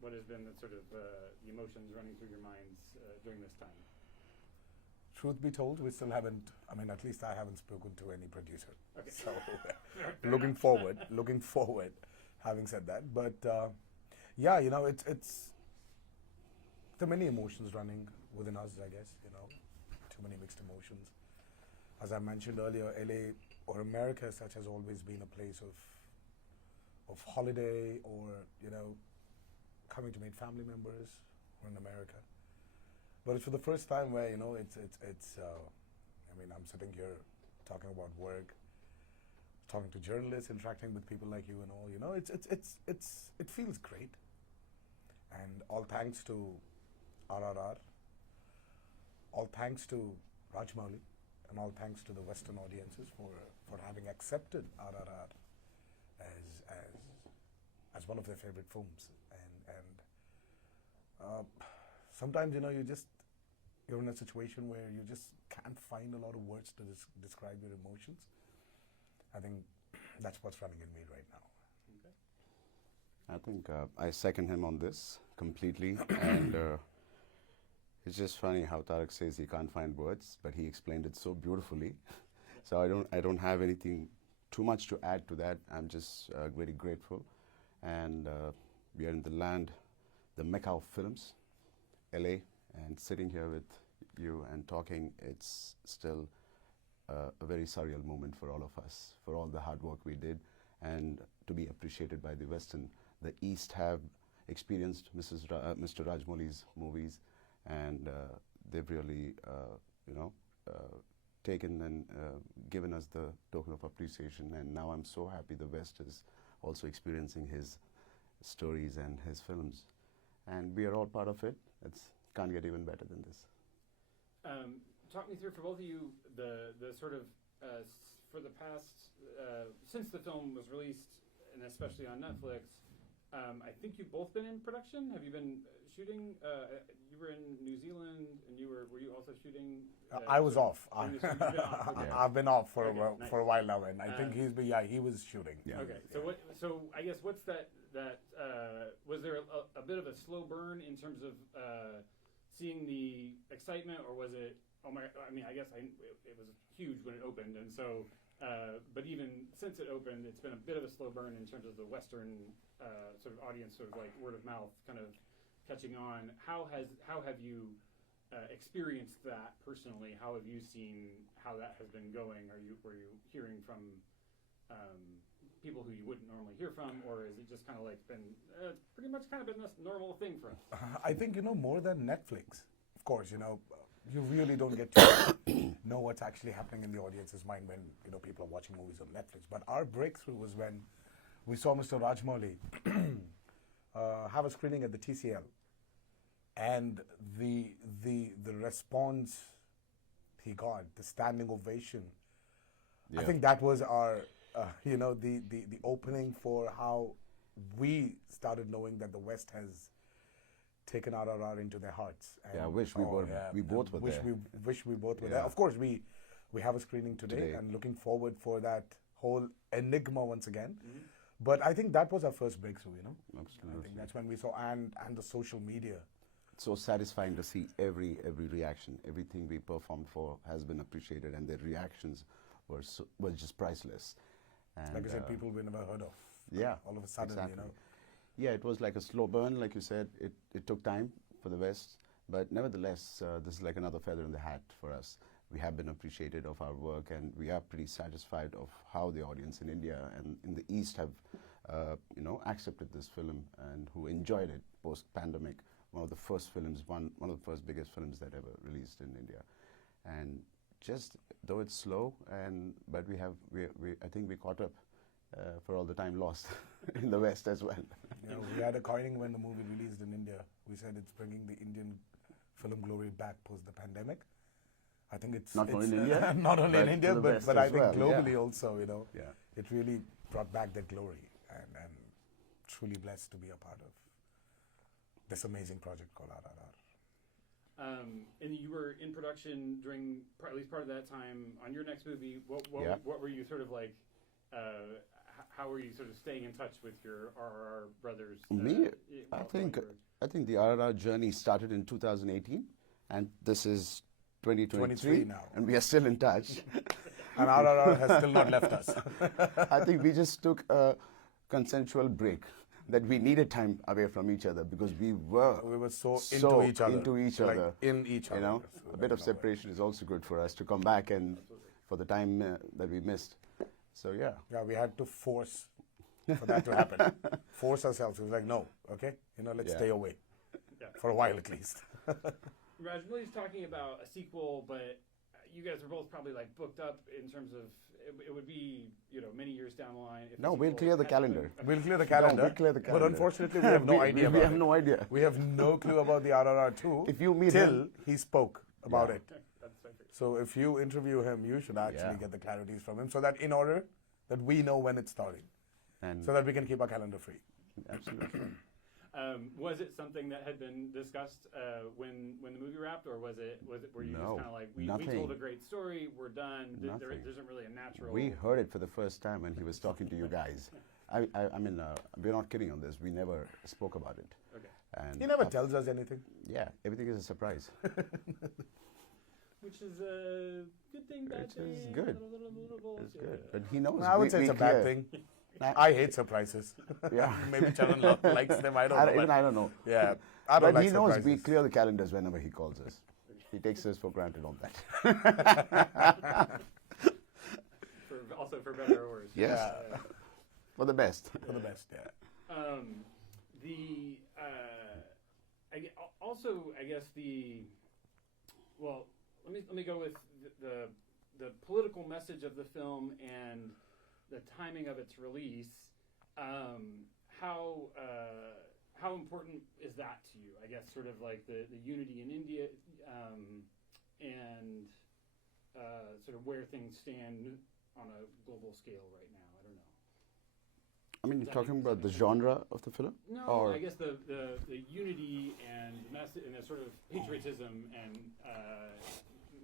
what has been the sort of the emotions running through your minds during this time? Truth be told, we still haven't. I mean, at least I haven't spoken to any producer. Okay. So, looking forward. Looking forward. Having said that, but yeah, you know, it's there are many emotions running within us. I guess too many mixed emotions. As I mentioned earlier, LA or America as such has always been a place of holiday or coming to meet family members who are in America. But it's for the first time where it's I mean, I'm sitting here talking about work, talking to journalists, interacting with people like you and all. It feels great, and all thanks to RRR, all thanks to Rajamouli, and all thanks to the Western audiences for having accepted RRR as one of their favorite films. And sometimes you're in a situation where you just can't find a lot of words to describe your emotions. I think that's what's running in me right now. I think I second him on this completely, and it's just funny how Tarak says he can't find words, but he explained it so beautifully. So I don't have anything too much to add to that. I'm just very grateful, and we are in the land, the Mecca of films, LA, and sitting here with you and talking, it's still a very surreal moment for all of us, for all the hard work we did, and to be appreciated by the Western. The East have experienced Mr. Rajamouli's movies, and they've really, taken and given us the token of appreciation. And now I'm so happy the West is also experiencing his stories and his films, and we are all part of it. Can't get even better than this. Talk me through, for both of you, the sort of for the past since the film was released, and especially on Netflix. I think you've both been in production. Have you been shooting? You were in New Zealand, and were you also shooting? I was off. Okay. I've been off for nice. for a while now, and I think he was shooting. Yeah. Okay, so so I guess what's that was there a bit of a slow burn in terms of seeing the excitement, or was it? Oh my! I mean, I guess it was huge when it opened, and so. But even since it opened, it's been a bit of a slow burn in terms of the Western sort of audience, sort of like word of mouth, kind of catching on. How have you experienced that personally? How have you seen how that has been going? Were you hearing from people who you wouldn't normally hear from, or is it just kind of like been pretty much kind of been this normal thing for us? I think more than Netflix, of course. You really don't get to know what's actually happening in the audience's mind when people are watching movies on Netflix. But our breakthrough was when we saw Mr. Rajamouli have a screening at the TCL, and the response he got, the standing ovation. Yeah. I think that was our the opening for how we started knowing that the West has taken RRR into their hearts. And I wish we both were there. Wish we both were there. Of course, we have a screening today, and looking forward for that whole enigma once again. Mm-hmm. But I think that was our first breakthrough. Absolutely. I think that's when we saw and the social media. It's so satisfying to see every reaction, everything we performed for has been appreciated, and their reactions were just priceless. And like I said, people we never heard of. Yeah. All of a sudden, exactly. Yeah, it was like a slow burn, like you said. It took time for the West, but nevertheless, this is like another feather in the hat for us. We have been appreciated of our work, and we are pretty satisfied of how the audience in India and in the East have, accepted this film and who enjoyed it post-pandemic. One of the first films, one of the first biggest films that ever released in India, and just though it's slow, but I think we caught up. For all the time lost in the West as well. We had a coining when the movie released in India. We said it's bringing the Indian film glory back post the pandemic. I think it's not only in India, not only in India, but I think globally also. It really brought back that glory, and truly blessed to be a part of this amazing project called RRR. And you were in production during at least part of that time on your next movie. What were you sort of like? how were you sort of staying in touch with your RRR brothers? Me, I while think going I think the RRR journey started in 2018, and this is 2023 23 now. and we are still in touch. And RRR has still not left us. I think we just took a consensual break, that we needed time away from each other because we were so so into each other. into each Like, other. in each other. You know, So a bit of there's no way. separation is also good for us to come back and for the time that we missed. So yeah. Yeah, we had to force for that to happen. Force ourselves. It was like, no, okay, let's Yeah. stay away Yeah. for a while at least. Rajamouli's talking about a sequel, but you guys are both probably like booked up in terms of it would be many years down the line. If a No, we'll sequel clear the hasn't calendar. been- We'll clear the calendar. we'll clear the But calendar. unfortunately, we have no idea We about have it. no idea. We have no clue about the RRR 2 If you meet till him, he spoke about Yeah. it. That's perfect. So if you interview him, you should actually Yeah. get the clarities from him so that in order that we know when it's starting, and so that we can keep our calendar free. absolutely. Was it something that had been discussed when the movie wrapped, or was it were you just No, kind of like we nothing. told a great story, we're done. There Nothing. isn't really a natural. We heard it for the first time when he was talking to you guys. I mean, we're not kidding on this. We never spoke about it. Okay. And He never tells us anything. Yeah, everything is a surprise. Which is a good thing, bad Which thing. is good. Little It's good, but he knows. I would we- say we it's a bad clear. thing. Nah. I hate surprises. Yeah. Maybe Charan likes them. I don't know. Even but I don't know. yeah, I don't But like he knows surprises. we clear the calendars whenever he calls us. He takes us for granted on that. Also for better or worse. Yes. Yeah. For the best. For the best, yeah. I guess let me go with the political message of the film and the timing of its release. How important is that to you? I guess sort of like the unity in India and sort of where things stand on a global scale right now. I don't know. I mean, Does you're that talking make about the sense? genre of the film? No, Or- I guess the unity and message and the sort of patriotism and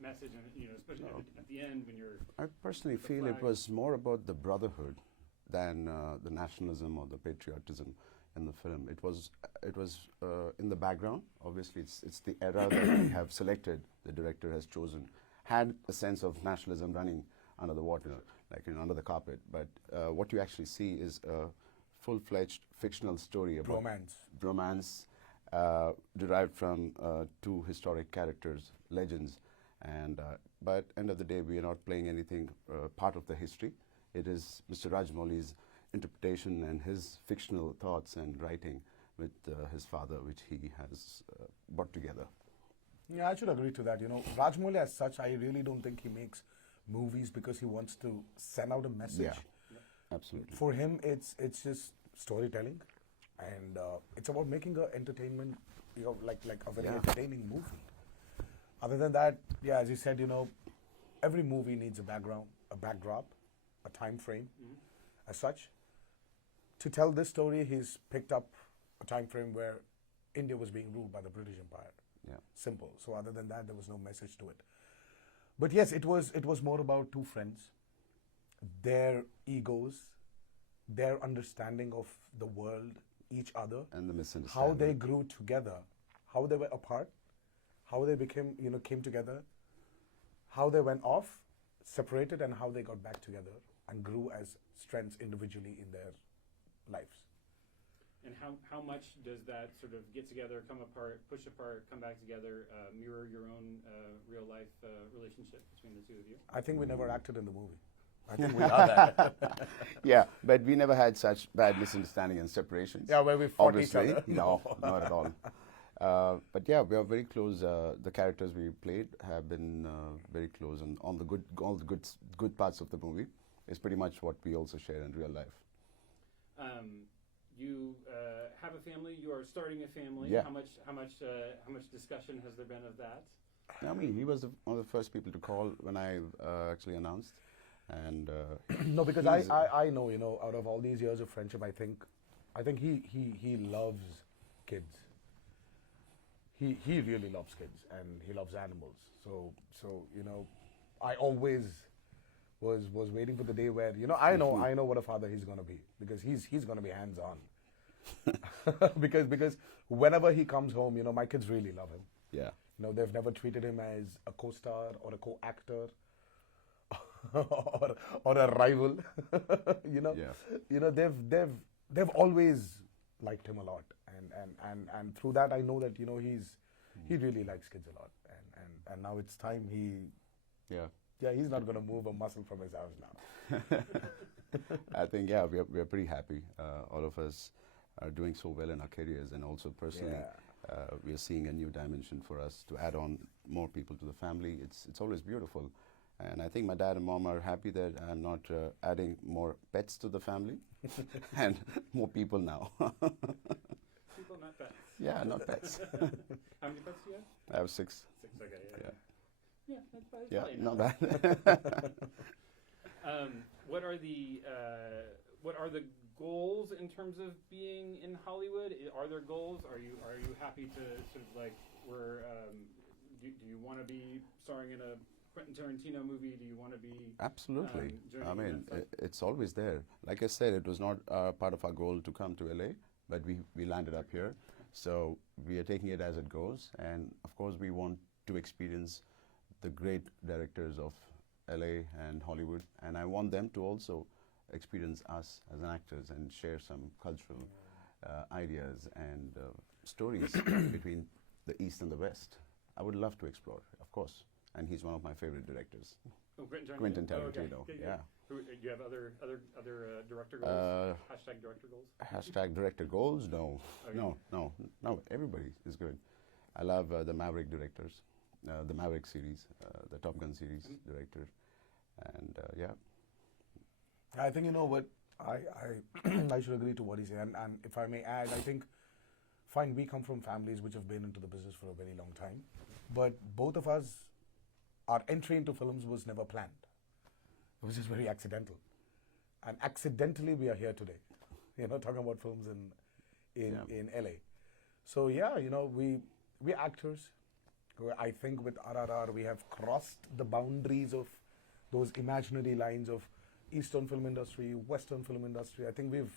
message, and especially at the end when you're. I personally The feel it flag. was more about the brotherhood than the nationalism or the patriotism in the film. It was in the background. Obviously, it's the era that we have selected. The director has chosen had a sense of nationalism running under the water, like under the carpet. But what you actually see is a full-fledged fictional story about bromance derived from two historic characters, legends. And but end of the day, we are not playing anything part of the history. It is Mr. Rajamouli's interpretation and his fictional thoughts and writing with his father, which he has brought together. Yeah, I should agree to that. Rajamouli as such, I really don't think he makes movies because he wants to send out a message. Yeah, absolutely. For him, it's just storytelling, and it's about making a entertainment, like a very Yeah. entertaining movie. Other than that, yeah, as you said, every movie needs a background, a backdrop, a time frame. As such, to tell this story, he's picked up a time frame where India was being ruled by the British Empire. Yeah. Simple. So other than that, there was no message to it. But yes, it was more about two friends, their egos, their understanding of the world, each other, And the misunderstanding. how they grew together, how they were apart, how they came together, how they went off, separated, and how they got back together and grew as strengths individually in their lives. And how much does that sort of get together, come apart, push apart, come back together, mirror your own real life relationship between the two of you? I think we never acted in the movie. I think we are that. Yeah, but we never had such bad misunderstanding and separations. Yeah, where we fought Obviously, each other. no, not at all. But yeah, we are very close. The characters we played have been very close, and on all the good parts of the movie is pretty much what we also share in real life. You have a family. You are starting a family. Yeah. How much discussion has there been of that? I mean, he was one of the first people to call when I actually announced, and No, because he's- I know, out of all these years of friendship, I think he loves kids. He really loves kids, and he loves animals. So I always was waiting for the day where I know what a father he's gonna be, because he's gonna be hands on. because whenever he comes home, my kids really love him. Yeah. They've never treated him as a co-star or a co-actor or a rival. Yeah. They've always liked him a lot, and through that I know that he really likes kids a lot, and now it's time he's not going to move a muscle from his house now. I think we're pretty happy. All of us are doing so well in our careers, and also personally, we are seeing a new dimension for us to add on more people to the family. It's always beautiful, and I think my dad and mom are happy that I'm not adding more pets to the family and more people now. People, not pets. Yeah, not pets. How many pets do you have? I have 6. 6. Okay. Yeah. Yeah, that's probably Yeah, enough. not bad. What are the goals in terms of being in Hollywood? Are there goals? Are you happy to sort of like do you want to be starring in a Quentin Tarantino movie? Do you want to be Absolutely. I joining mean, that stuff? it's always there. Like I said, it was not part of our goal to come to LA, but we landed up here. So we are taking it as it goes. And of course, we want to experience the great directors of LA and Hollywood. And I want them to also experience us as actors and share some cultural ideas and stories between the East and the West. I would love to explore, of course. And he's one of my favorite directors. Oh, Quentin Oh, okay. Tarantino, Okay, yeah. Do you have other director goals? Hashtag director goals? Hashtag director goals? No. Okay. No. Everybody is good. I love the Maverick directors, the Maverick series, the Top Gun series director. And yeah. I think what I I should agree to what he said, and if I may add, I think fine, we come from families which have been into the business for a very long time, but both of us, our entry into films was never planned. It was just very accidental, and accidentally we are here today, talking about films in LA. So we're actors. I think with RRR we have crossed the boundaries of those imaginary lines of Eastern film industry, Western film industry. I think we've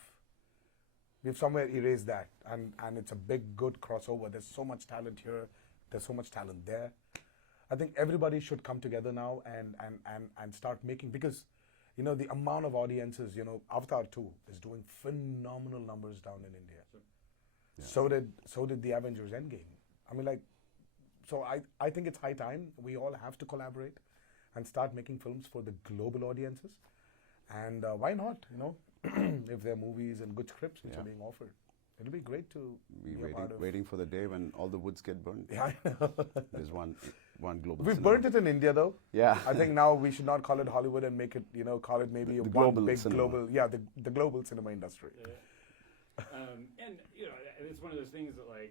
somewhere erased that, and it's a big good crossover. There's so much talent here, there's so much talent there. I think everybody should come together now and start making, because the amount of audiences, Avatar 2 is doing phenomenal numbers down in India. Sure. Yeah. So did the Avengers Endgame. I mean, so I think it's high time we all have to collaborate and start making films for the global audiences. And why not, if there are movies and good scripts which are being offered. It'll be great to be a part of. Waiting for the day when all the woods get burned. Yeah, I know. There's one global We've cinema. burnt it in India, though. Yeah. I think now we should not call it Hollywood and make it, call it maybe The one global big cinema. global, the global cinema industry. Yeah. And it's one of those things that I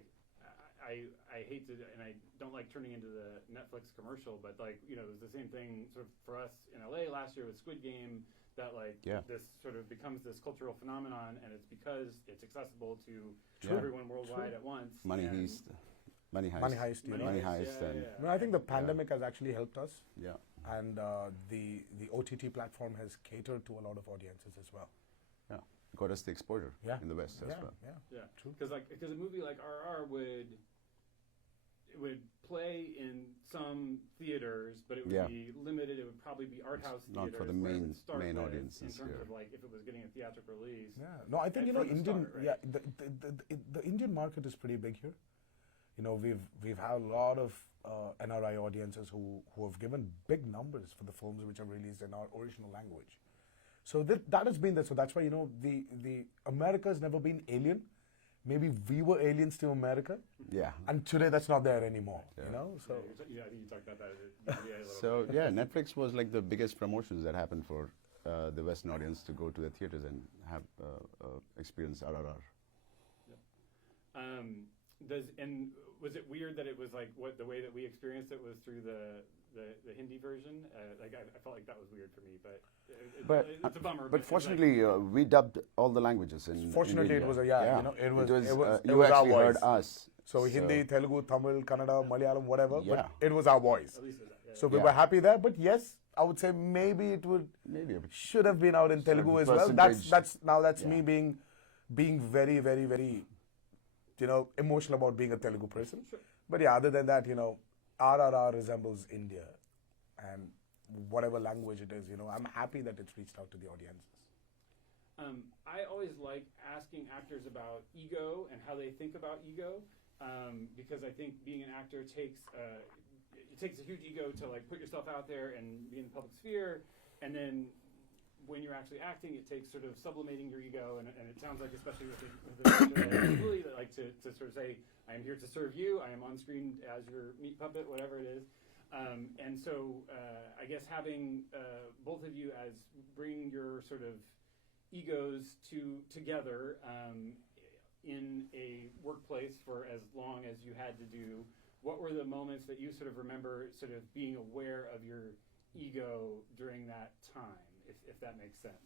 hate to, and I don't like turning into the Netflix commercial, but it was the same thing sort of for us in LA last year with Squid Game, that this sort of becomes this cultural phenomenon, and it's because it's accessible to everyone worldwide at once. Money heist. Money heist, Money heist. And I mean, I think the pandemic has actually helped us, yeah. and the OTT platform has catered to a lot of audiences as well. Yeah. Got us the exposure in the West as well. Yeah, true. Because a movie like RR would play in some theaters, but it would be limited. It would probably be art house theaters. Not for the where it main would start with, audiences. in terms of if it was getting a theatrical release. Yeah, no, I think And from the Indian. start, right? Yeah, the Indian market is pretty big here. We've had a lot of NRI audiences who have given big numbers for the films which are released in our original language. So that has been there. So that's why the America has never been alien. Maybe we were aliens to America. Yeah. And today that's not there anymore. Yeah. So Yeah, I think you talked about that. A little So bit. yeah, Netflix was like the biggest promotions that happened for the Western audience to go to the theaters and have experience RRR. Was it weird that it was the way that we experienced it was through the Hindi version? I felt like that was weird for me, but it's a bummer. But fortunately, we dubbed all the languages in. fortunately, in it was India. it was You our actually voice. heard us. So Hindi, Telugu, Tamil, Kannada, Malayalam, whatever. Yeah. But it was our voice. At least it was that. Yeah. So we were happy there. But yes, I would say maybe it would Maybe a bit. should have been out in Telugu as well. percentage. That's Yeah. me being very, very, very, emotional about being a Telugu person. Sure. But yeah, other than that, RRR resembles India, and whatever language it is, I'm happy that it's reached out to the audiences. I always like asking actors about ego and how they think about ego, because I think being an actor takes it takes a huge ego to like put yourself out there and be in the public sphere, and then when you're actually acting, it takes sort of sublimating your ego, and it sounds like, especially with the Rajamouli, that like to sort of say, I am here to serve you, I am on screen as your meat puppet, whatever it is. And so I guess having both of you as bring your sort of egos together in a workplace for as long as you had to do, what were the moments that you sort of remember sort of being aware of your ego during that time, if that makes sense?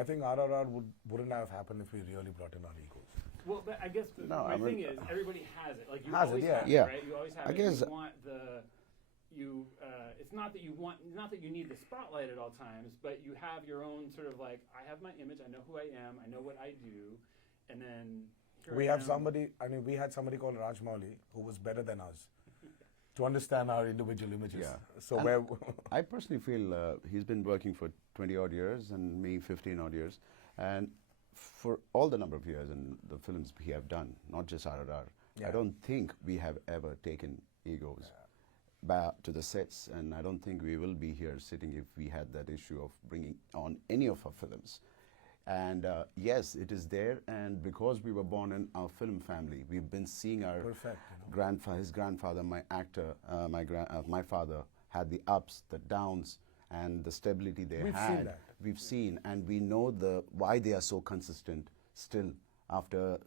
I think RRR wouldn't have happened if we really brought in our egos. Well, but I guess my thing is, everybody has it. Like you Has it, always yeah. have Yeah. it, right? You always have I it. guess- You want it's not that you need the spotlight at all times, but you have your own sort of like, I have my image, I know who I am, I know what I do, and then here We I have am. somebody, we had somebody called Rajamouli who was better than us to understand our individual images. Yeah. So And where I personally feel he's been working for 20 odd years and me 15 odd years. And for all the number of years and the films we have done, not just RRR, Yeah. I don't think we have ever taken egos back to the sets. And I don't think we will be here sitting if we had that issue of bringing on any of our films. And yes, it is there. And because we were born in our film family, we've been seeing our perfect. his grandfather, my actor, my father, had the ups, the downs, and the stability they We've had. seen that. We've seen, and we know why they are so consistent still after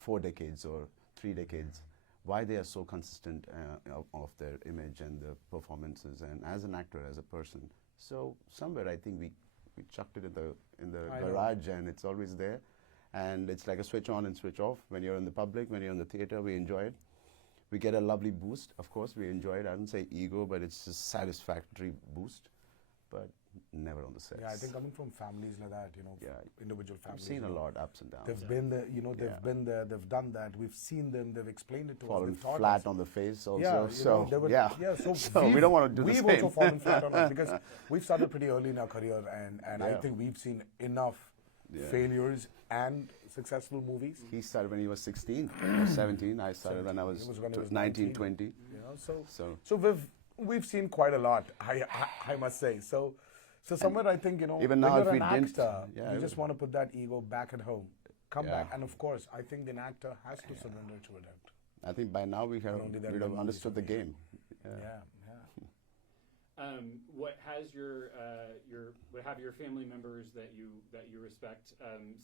4 decades or 3 decades. Why they are so consistent of their image and the performances, and as an actor, as a person. So somewhere I think we chucked it in the I know. garage, and it's always there. And it's like a switch on and switch off. When you're in the public, when you're in the theater, we enjoy it. We get a lovely boost. Of course, we enjoy it. I wouldn't say ego, but it's a satisfactory boost. But never on the sets. Yeah, I think coming from families like that, Yeah. individual I've families. seen a lot ups and downs. They've been there, they've Yeah. been there, they've done that. We've seen them, they've explained it to us, Fallen they've taught flat us. on the face also. Yeah, so they were- yeah. so, So we we've- don't want to do the We've same. also fallen flat on it because we've started pretty early in our career, and I Yeah. think we've seen enough Yeah. failures and successful movies. He started when he was 16 or 17. I started when I was, It was when I was 19, 19. 20. So So we've seen quite a lot. I must say. So somewhere I think even when now you're if an we didn't- actor, yeah, you it just would- want to put that ego back at home, come Yeah. back, and of course I think an actor has to surrender to it. I think by now we have only that we'd have movies understood the will be- game. Yeah. What has what have your family members that you respect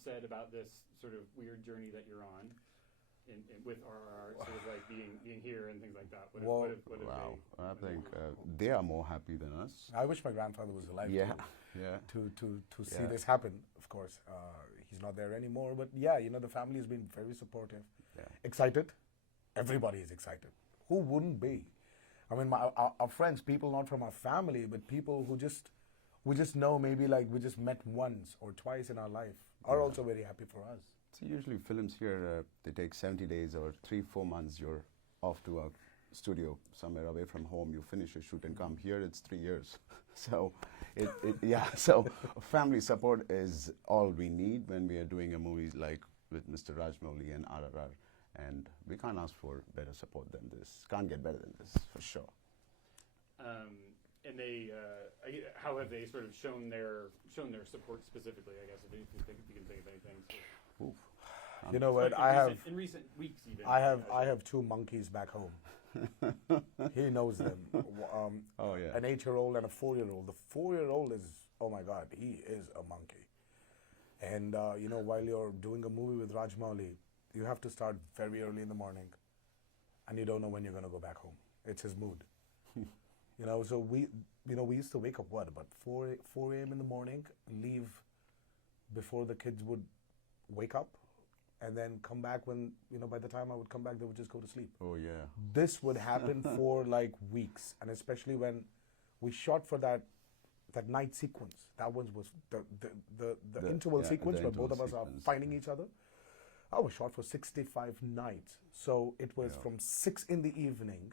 said about this sort of weird journey that you're on, with RRR, sort of like being here and things like that? What have Wow, they, I think they are more happy than us. I wish my grandfather was alive. Yeah, yeah. To see Yeah. this happen. Of course, he's not there anymore. But yeah, the family has been very supportive. Yeah. Excited. Everybody is excited. Who wouldn't be? I mean, our friends, people not from our family, but people who we just know, maybe like we just met once or twice in our life, are also very happy for us. So usually films here, they take 70 days or 3-4 months. You're off to a studio somewhere away from home. You finish your shoot and come here. It's 3 years. So, So family support is all we need when we are doing a movie like with Mr. Rajamouli and RRR. And we can't ask for better support than this. Can't get better than this, for sure. And they, how have they sort of shown their support specifically? I guess if you can think of anything. Oof. You know what? In recent weeks, even. I have 2 monkeys back home. He knows them. Oh, yeah. An 8-year-old and a 4-year-old. The 4-year-old is, oh my God, he is a monkey. And while you're doing a movie with Rajamouli, you have to start very early in the morning, and you don't know when you're going to go back home. It's his mood. So we used to wake up about 4 a.m. in the morning, leave before the kids would wake up, and then come back when, by the time I would come back, they would just go to sleep. Oh, yeah. This would happen for like weeks, and especially when we shot for that that night sequence. That one was the interval yeah, sequence the where both of interval us are sequence, finding yeah. each other. I was shot for 65 nights. So it was Yeah. from 6 in the evening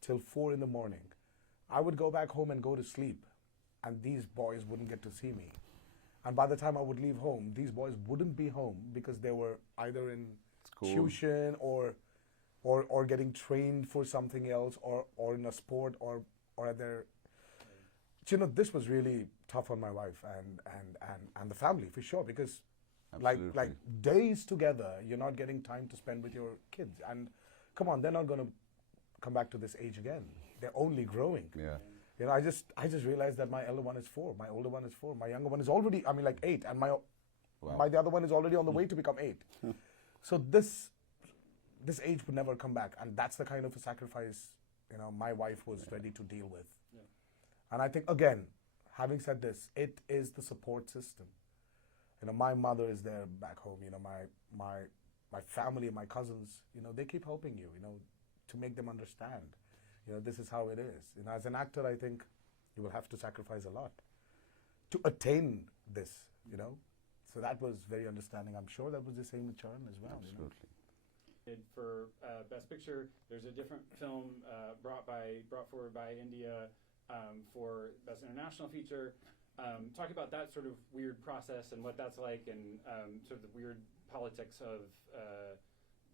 till 4 in the morning. I would go back home and go to sleep, and these boys wouldn't get to see me. And by the time I would leave home, these boys wouldn't be home because they were either in School. tuition or getting trained for something else or in a sport or at their. You know, this was really tough on my wife and the family for sure, because like Absolutely. days together, you're not getting time to spend with your kids. And come on, they're not going to come back to this age again. They're only growing. Yeah. You know, I just realized that my elder one is 4, my older one is 4, my younger one is already, like 8, and Wow. the other one is already on the way to become 8. So this age would never come back, and that's the kind of a sacrifice, you know, my wife was ready to deal with. Yeah. And I think, again, having said this, it is the support system. You know, my mother is there back home. You know, my family, my cousins, you know, they keep helping you, you know, to make them understand. You know, this is how it is. You know, as an actor, I think you will have to sacrifice a lot to attain this, you know. So that was very understanding. I'm sure that was the same with Charan as well. You know? Absolutely. For Best Picture, there's a different film brought forward by India for Best International Feature. Talk about that sort of weird process and what that's like, and sort of the weird politics of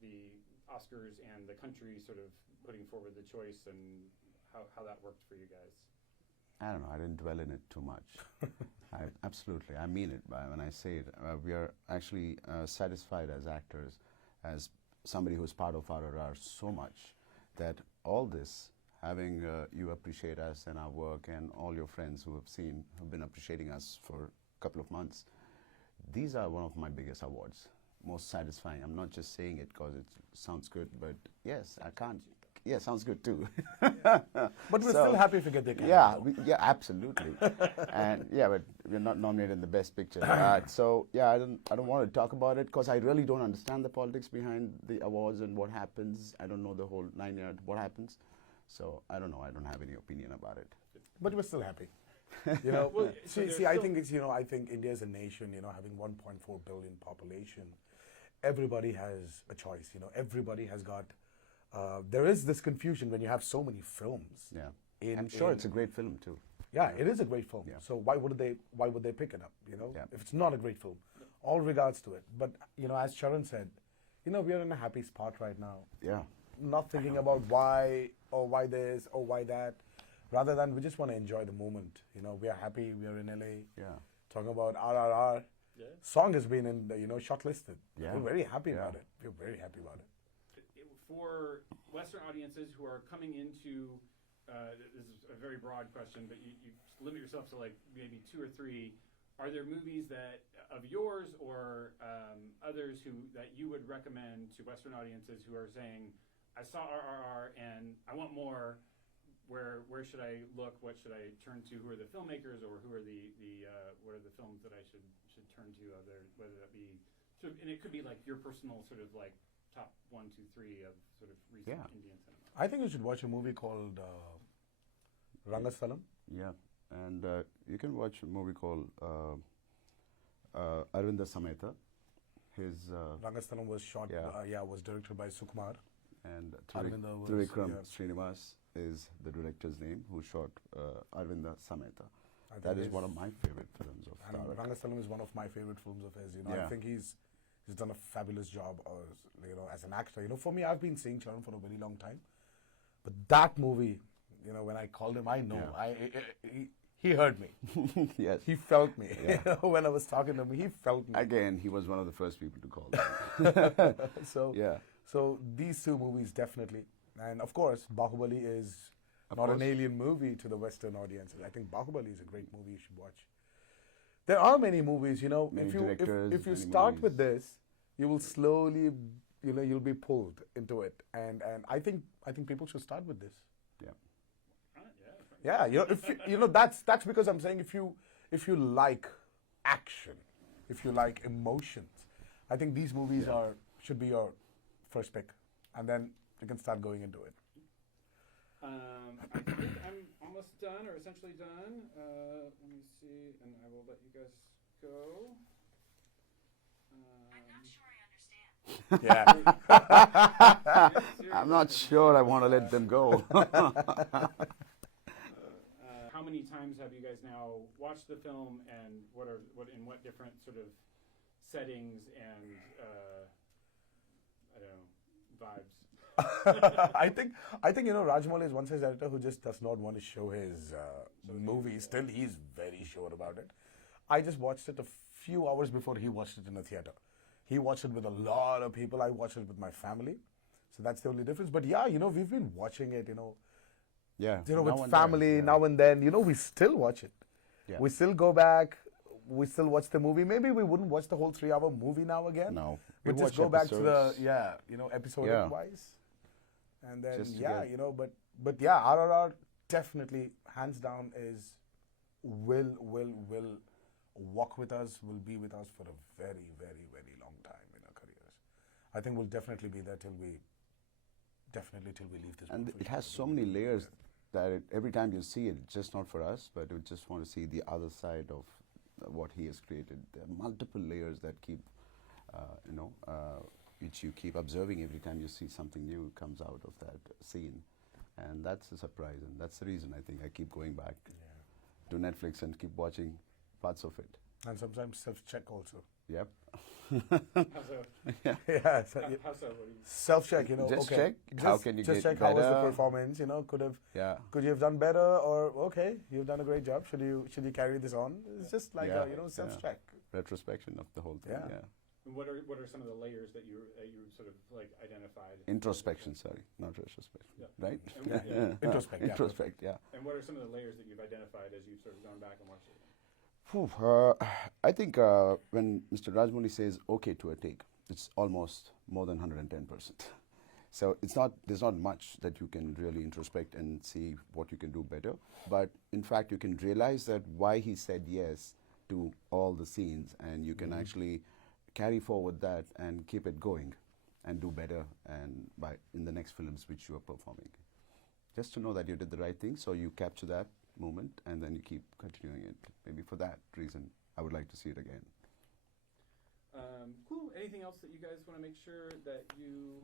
the Oscars and the country sort of putting forward the choice, and how that worked for you guys. I don't know. I didn't dwell in it too much. Absolutely, I mean it when I say it. We are actually satisfied as actors, as somebody who's part of RRR so much, that all this, having you appreciate us and our work, and all your friends who have been appreciating us for a couple of months, these are one of my biggest awards, most satisfying. I'm not just saying it because it sounds good, but yes, I can't. Yeah, sounds good too. But we're still happy if you get the Academy. Yeah, absolutely. And yeah, but we're not nominated in the Best Picture. So yeah, I don't want to talk about it because I really don't understand the politics behind the awards and what happens. I don't know the whole 9 yards what happens. So I don't know. I don't have any opinion about it. But we're still happy. You know, Well, so see, I think it's, you know, I think India is a nation, you know, having 1.4 billion population. Everybody has a choice, you know, everybody has got, there is this confusion when you have so many films. Yeah. I'm sure it's a great film too. Yeah, it is a great film. Yeah. So why would they pick it up, you know, Yeah. if it's not a great film? All regards to it. But, you know, as Charan said, you know, we are in a happy spot right now. Yeah. Not thinking about why this or why that. Rather than we just want to enjoy the moment. You know, we are happy. We are in LA. Yeah. Talking about RRR. Yeah. Song has been in the, you know, shortlisted. Yeah. We're very happy about Yeah. it. We're very happy about it. For Western audiences who are coming into, this is a very broad question, but you limit yourself to like maybe 2 or 3. Are there movies that of yours or others that you would recommend to Western audiences who are saying, I saw RRR and I want more? Where should I look? What should I turn to? Who are the filmmakers, or who are what are the films that I should turn to? Whether that be sort of, and it could be like your personal sort of like top 1, 2, 3 of sort of recent Yeah. Indian cinema. I think you should watch a movie called Rangasthalam. Yeah. And you can watch a movie called Arvinda Sameta. His Rangasthalam was shot, was directed by Sukumar. and Arvinda was, Trivikram yeah. Srinivas is the director's name, who shot Arvinda Sameta. I think That is he's- one of my favorite films of And Tarak. Rangasthalam is one of my favorite films of his. You know, I Yeah. think he's done a fabulous job, you know, as an actor. You know, for me, I've been seeing Charan for a very long time, but that movie, you know, when I called him, I know, Yeah. he heard me. Yes. He felt me. Yeah. You know, when I was talking to him, he felt me. Again, he was one of the first people to call them. So, Yeah. so these 2 movies definitely, and of course, Bahubali is Of not course. an alien movie to the Western audiences. I think Bahubali is a great movie you should watch. There are many movies, you know. Many if you directors, if you many start movies. with this, you will slowly, you know, you'll be pulled into it. And I think people should start with this. Yeah. Yeah, you know, if you know, that's because I'm saying if you like action, if you like emotions, I think these movies should be your first pick, and then you can start going into it. I think I'm almost almost done, or essentially done. Let me see, and I will let you guys go. I'm not sure I understand. Yeah. I'm not sure I want to let them go. How many times have you guys now watched the film, and in what different sort of settings and I don't know, vibes? I think Rajamouli is one such director who just does not want to show his movies. Still, he's very sure about it. I just watched it a few hours before he watched it in a theater. He watched it with a lot of people. I watched it with my family, so that's the only difference. But yeah, we've been watching it. Yeah. With family now and then. We still watch it. Yeah. We still go back. We still watch the movie. Maybe we wouldn't watch the whole 3-hour movie now again. No. We'd just watch go back to episodes. episodic wise. And then, Just to but yeah, RRR definitely, hands down, will walk with us, will be with us for a very, very, very long time in our careers. I think we'll definitely be there till we leave this And world for it sure. has so many layers that every time you see it, it's just not for us, but we just want to see the other side of what he has created. There are multiple layers that keep, which you keep observing every time you see something new comes out of that scene. And that's a surprise, and that's the reason I think I keep going back to Netflix and keep watching parts of it. And sometimes self-check also. Yep. How so? Yeah. So, How so? What do you? self-check, Just okay. check how can you just get check how was the better. performance, Yeah. could you have done better, or okay, you've done a great job, should you carry this on? It's just like Yeah, self-check. Retrospection of the whole thing. Yeah. Yeah. And what are some of the layers that you sort of like identified? Introspection, sorry, not retrospection. Yeah. Right? And what- yeah. Introspect, yeah. Introspect, yeah. And what are some of the layers that you've identified as you've sort of gone back and watched it? I think when Mr. Rajamouli says okay to a take, it's almost more than 110%. So there's not much that you can really introspect and see what you can do better. But in fact, you can realize that why he said yes to all the scenes, and you can actually carry forward that and keep it going and do better and in the next films which you are performing. Just to know that you did the right thing, so you capture that moment and then you keep continuing it. Maybe for that reason, I would like to see it again. Cool. Anything else that you guys want to make sure that you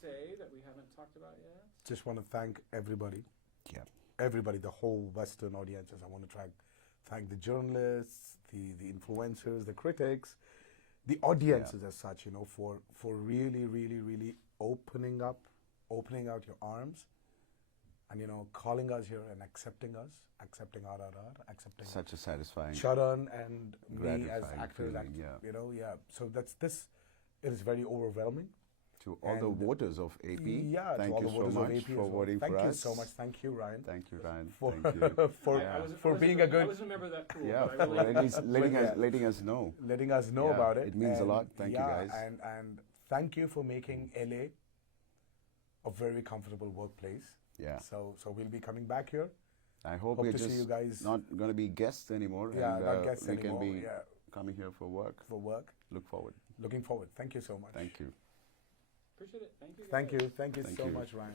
say that we haven't talked about yet? Just want to thank everybody. Yeah. Everybody, the whole Western audiences. I want to thank the journalists, the influencers, the critics, the audiences as such, for really, really, really opening out your arms and, calling us here and accepting us, accepting RRR, accepting Such a satisfying, Charan and me as gratifying actors. feeling, So it is very overwhelming. to all the And voters of AP, Yeah, thank to all you the so voters much of AP for as well. voting Thank for you us. so much. Thank you, Ryan. Thank you, Ryan. For Thank you. for Yeah. for being a I good, wasn't a member of that pool. Yeah, but I for really, at least Yeah. letting us know. letting us know Yeah, about it. it means a And lot. Thank you, guys. And thank you for making LA a very comfortable workplace. Yeah. So we'll be coming back here. I hope Hope we're to see just you guys. not going to be guests anymore. Yeah, and, not guests we anymore. can be Yeah, coming here for work. for work. Look forward. Looking forward. Thank you so much. Thank you. appreciate it. Thank you. Thank guys. you. Thank you Thank so you. much, Ryan.